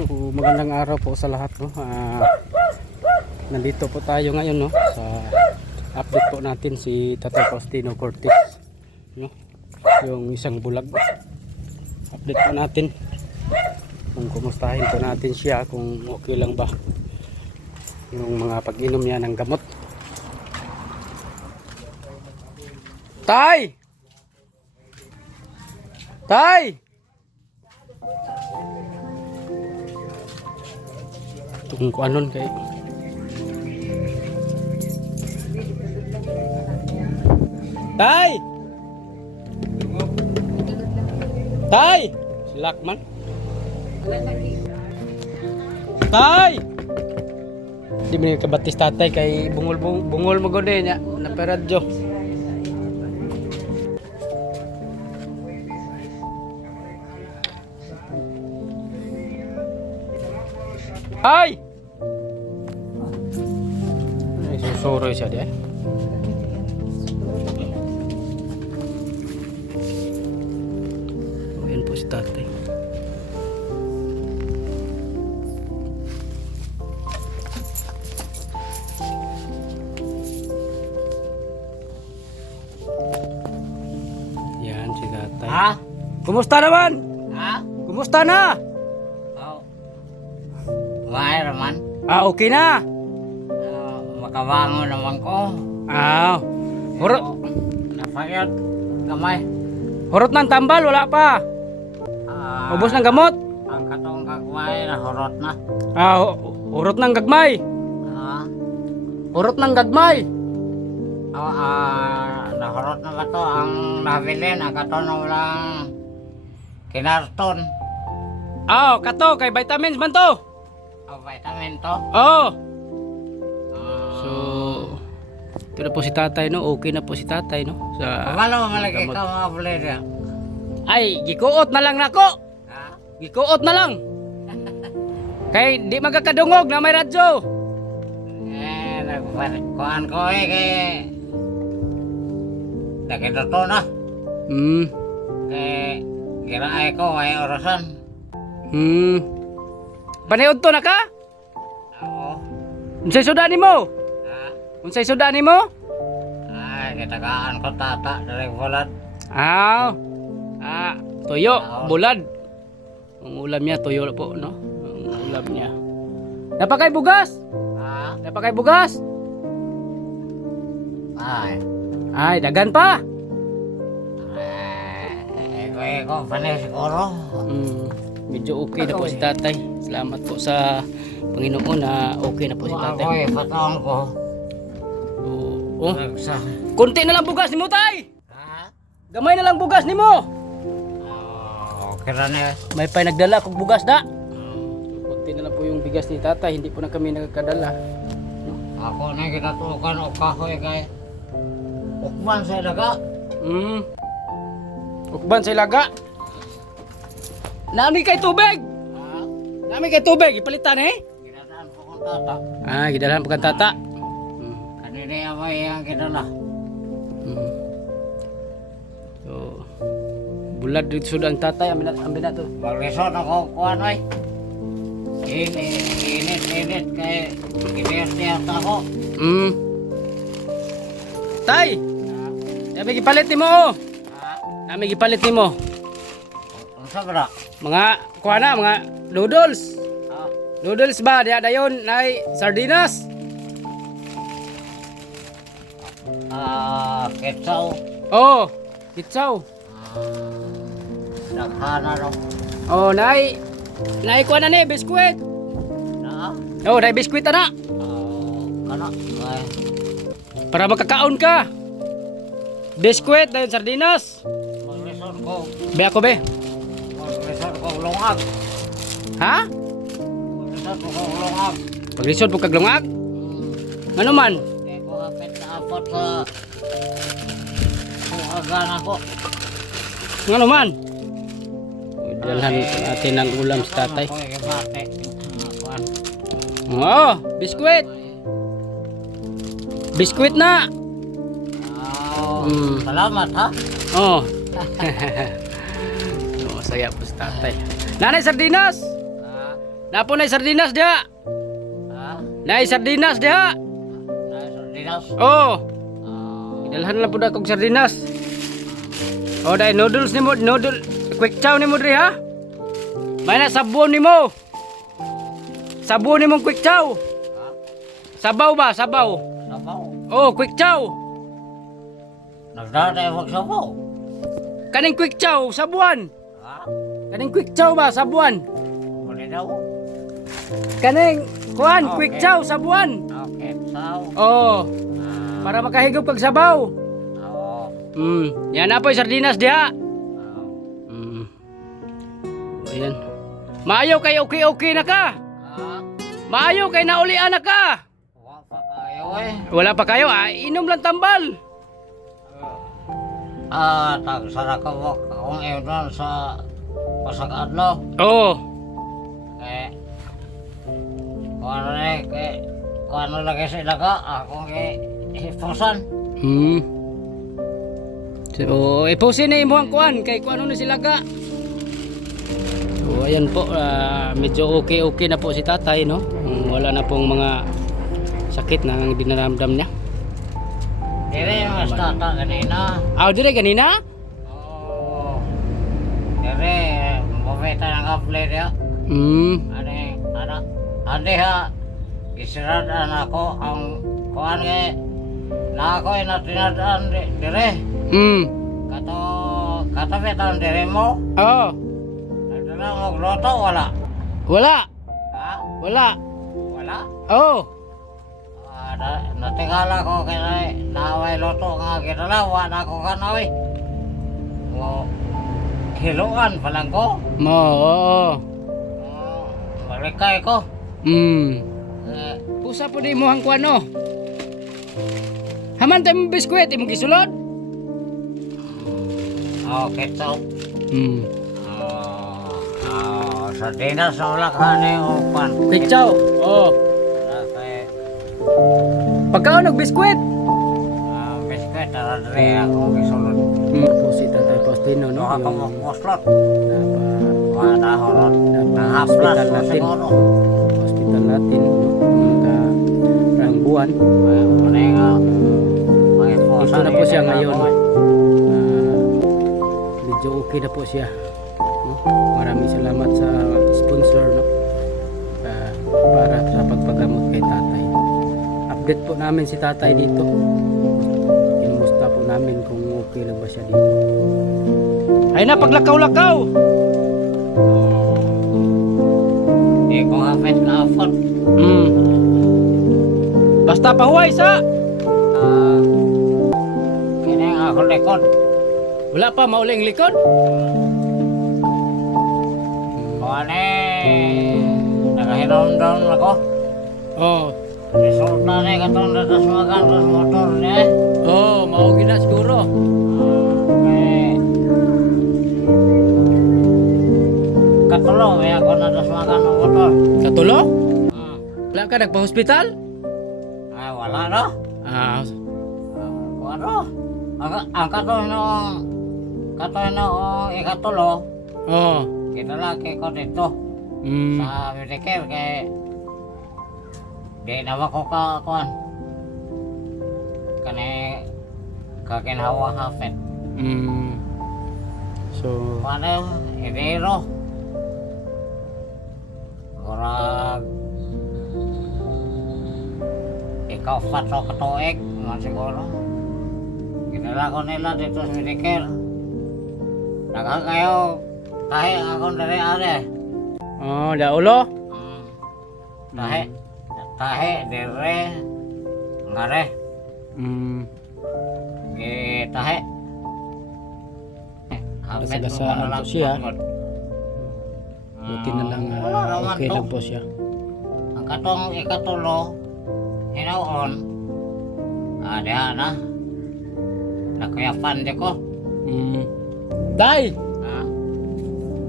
So, magandang araw po sa lahat, no. Nandito po tayo ngayon, no, sa update po natin si Tatay Faustino Cortez, no, yung isang bulag. Update po natin kung kumustahin po natin siya, kung okay lang ba yung mga pag-inom niya ng gamot. Tay! Tay! Kung anon kay Tay! Tay! Silak man. Tay! Di ba yung kabatis tatay kay bungol mo gode niya na peradyo. Ay! Ay, susuro siya di. Ayan po si tatay. Yan si tatay. Ha? Kumusta naman? Ha? Kumusta na? Oh. Why naman? Okay na. Makabangon naman ko. Hurot. Napayat. Gamay. Hurot ng tambal, wala pa. Ubos ng gamot. Ang katong kagmay na horot na. Hurot ng gagmay. Ha? Hurot ng gagmay. Nahorot na ba to? Ang nabilin, ang katong lang kinarton. Kato, kay vitamins man to. Vitamin to. So, ito na po si tatay, no? Okay na po si tatay, no? Pagalo malagi ka mga bulera. Ay, gikuot na lang nako. Ha? Gikuot na lang. Kay di magkakadungog na may radyo. Nagkuhan ko kay nakita na. Giraay ko ay orasan. Paniod to na ka? Oo. Unsay suda nimo? Ha? Unsay suda nimo? Ay, kitagaan ko tata dari bulan. Tuyo, bulad. Ang ulam niya, tuyo po, no? Ang ulam niya. Napakay bugas? Ha? Napakay bugas? Ay, dagan pa? Ko panis siguro. Medyo okay na po si tatay. Salamat po sa Panginoon na okay na po si tatay. Ako patawang ko. Kunti na lang bugas ni mo, tay! Ha? Gamay na lang bugas ni mo! Okay na niya. May pa'y nagdala kong bugas da. Kunti na lang po yung bigas ni tatay. Hindi po na kami nagkadala. Ako na kinatukan o kahoy kay ukman sa ilaga. Ukban sa ilaga. Nami kay tubig! Ha? Nami kay tubig! Ipalitan eh! Ginadaan ko kong tata. Gidalahan po kang tata. Kanina yung may ang kinala. So, bulad dito sudah ang tatay. Amin na to. Maglisod ako kuhan ay. Init kay kiniyat ako. Tay! Nami gipalit ni mo! Ha? Nami gipalit ni mo. Ang sabra. Mga, kuha na, mga noodles. Ha? Noodles ba? Diya dayon, nay, sardinas. Ketsaw. Kitsaw. Naghana no. Nay, kuha na ni, biskwit. Na? Nay, biskwit na. Kana. Ay. Para makakaon ka. Biskwit, dayon sardinas. Maglisod ko. Be ako be. Maglisod ko lungag. Ha? Maglisod ko lungag. Paglisod po kaglungag? Ano man? Kaya ko kapit na apat sa lungagan ako. Ano man? Dalhan natin ang ulam sa tatay. Ako ay bate. Biskwit. Biskwit na. Salamat ha. Masaya po si tatay. Nanay sardinas. Napo na sardinas diha. Ha? Nay sardinas diha. Sardinas. Oh, Ah, idalhan lang pud akong sardinas. Oh, dai noodles nimo, noodle quick chow nimo diri ha. May na sabon nimo. Sabon nimo quick chow. ha? Sabaw ba? Sabaw. Sabaw. Oh, quick chow. Nagdada yung magsabaw. Kaning quick chow sabuan. Ha? Kaning quick chow ba sabuan? Muli daw. Kaning kuan Okay. quick chow sabuan. Okay, saw. Oh, Ah, para makahigop kag sabaw. oo. Yan na po sardinas diha. Ah, Ayan. Maayo kay okay na ka. ah, Maayo kay naulian na ka. wa pa kayo eh. Wala pa kayo inom lang tambal. Tagsara ka mo akong ewan sa pasag adlaw. Oh, Eh, kung ano kung ano lagi sila ka, akong hipusan. So, ipusin na imuhang kuan kay kuan ano sila ka. So, ayan po, medyo okay na po si tatay, no? Wala na pong mga sakit na dinaramdam niya. Dire yung mas tata kanina. Dire kanina? Oo. Dire, mabita ng kaple niya. Ade ha, isiradan ako ang kuan kay na ako ay natinadaan dire. Katabitan dire mo. Oo. Nagdala mo gloto wala. Wala. Ha? Wala. Wala? Oo. Natingala ko kaya naway loto nga kinala, wala ko kanawi. O, hiluan pa lang ko. Oo. Malikay ko. Eh, Pusa po di mo hang kuan no. Haman tayo mong biskwit, imong gisulod. ketchup. Hmm. Sardinas na wala ka na yung pan. Picchaw. Oo. Kaya, Pagkaon og biskwit. biskuit, taradre ako gisulod. Po si Tatay Faustino no. Doha ka mo muslot. Napa Wala horot. Nahaplas hospital na natin. siguro. Hospital natin no. Rang buwan. Muna nga. Dito na po siya ngayon. Medyo okay na po siya. No? Maraming salamat sa sponsor no. Para sa pagpagamot kay tatay. Update po namin si tatay dito. Kinumusta po namin kung okay lang ba siya dito. Ay na, paglakaw-lakaw! Hindi ko hapit ka afot. Basta pahuway sa! Kini ang ako likod. Wala pa, mauling likod. Kuhan nakahinom-dom ako. Oh. Resulta na katong datas magan sa motor niya. Oh, maugi na siguro. Katulo, may ako datas magan ng motor. Katulo? Wala ka nagpa-hospital? Ay, wala no. Ano? Ang katoy noong ikatulo, Oh. kinalaki ko dito sa Medicare kay di naman ko kakuan. Kani kakinhawa hapit. So, Paano Enero? Kurang ikaw pato katuig, man siguro. Kinala ko nila dito sa Medicare. Kayo, tahi akong dari are. oh, daulo? Tahi, dire, ngare, tahi. Gasa-gasaan po siya. Buti na lang okay lang po siya. Ang katong ikatulo, hinaon, diha na. Nakuyapan di ko. Day! Ha?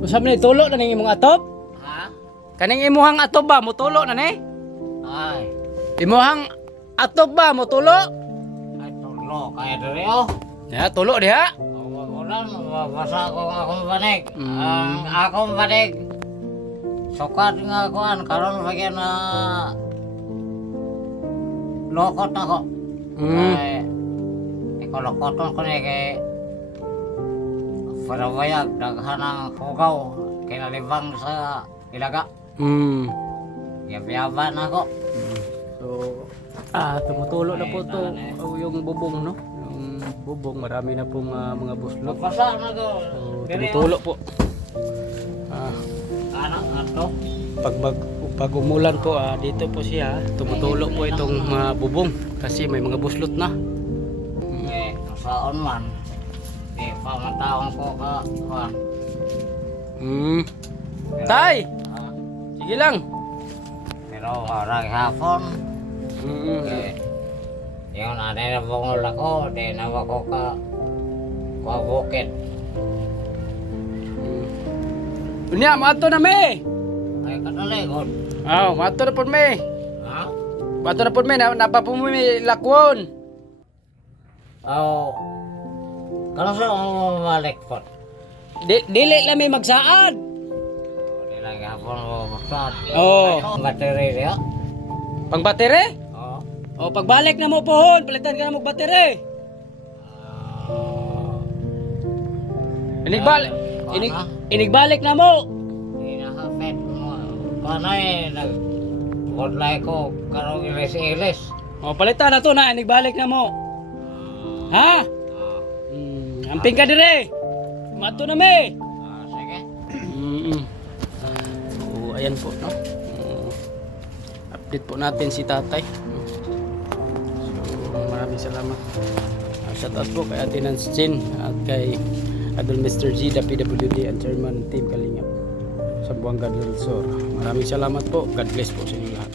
Usap na tulo na ning imong atop? Ha? Kaning imuhang atop ba mutulo na ni? Ay, Imuhang atop ba mutulo? ay tulo, kaya diri oh. Ya, tulo diha. Ulan, mabasa ko ang akong banig. Ang akong banig, Sukad nga kuan karon lagi na lokot ako. Kay ikaw lokoton ko ni kay para wayag daghan ang hugaw kinalibang sa ilaga. Yabayaban ako. So, tumutulo na po to yung bubong, no? Yung bubong, marami na pong mga buslot. Magpasa na ko. So, tumutulo po. Anak ato. Pag umulan po, dito po siya, tumutulo po itong bubong kasi may mga buslot na. Saon man. Di pamataon ko ka. Tay! Sige lang. Pero orang hapon. Yung nanay na bungol ako, di na ako ka bukid. Unya, mato na me! Ay kataligod. Mato na po me. Ha? Mato na po me, napapumumi lakwon. Kalau sa malik po. Dili lang may magsaad. Di lang hapon mo maksad. Bateri dia. Pang batere? Pagbalik na mo pohon, palitan ka na mo batere. Inigbalik na mo. Inahapit mo. Panay nag-godlay ko karong ilis-ilis. Palitan na to na, inigbalik na mo. Ha? Amping ka dire. Mato na me. Sige. So, ayan po, no? Update po natin si tatay. So, maraming salamat. Shout out po kay Ate Nance Chin at kay Adol Mr. G, the PWD and Chairman Team Kalingap sa Buanga del Sur. Maraming salamat po. God bless po sa inyo lahat.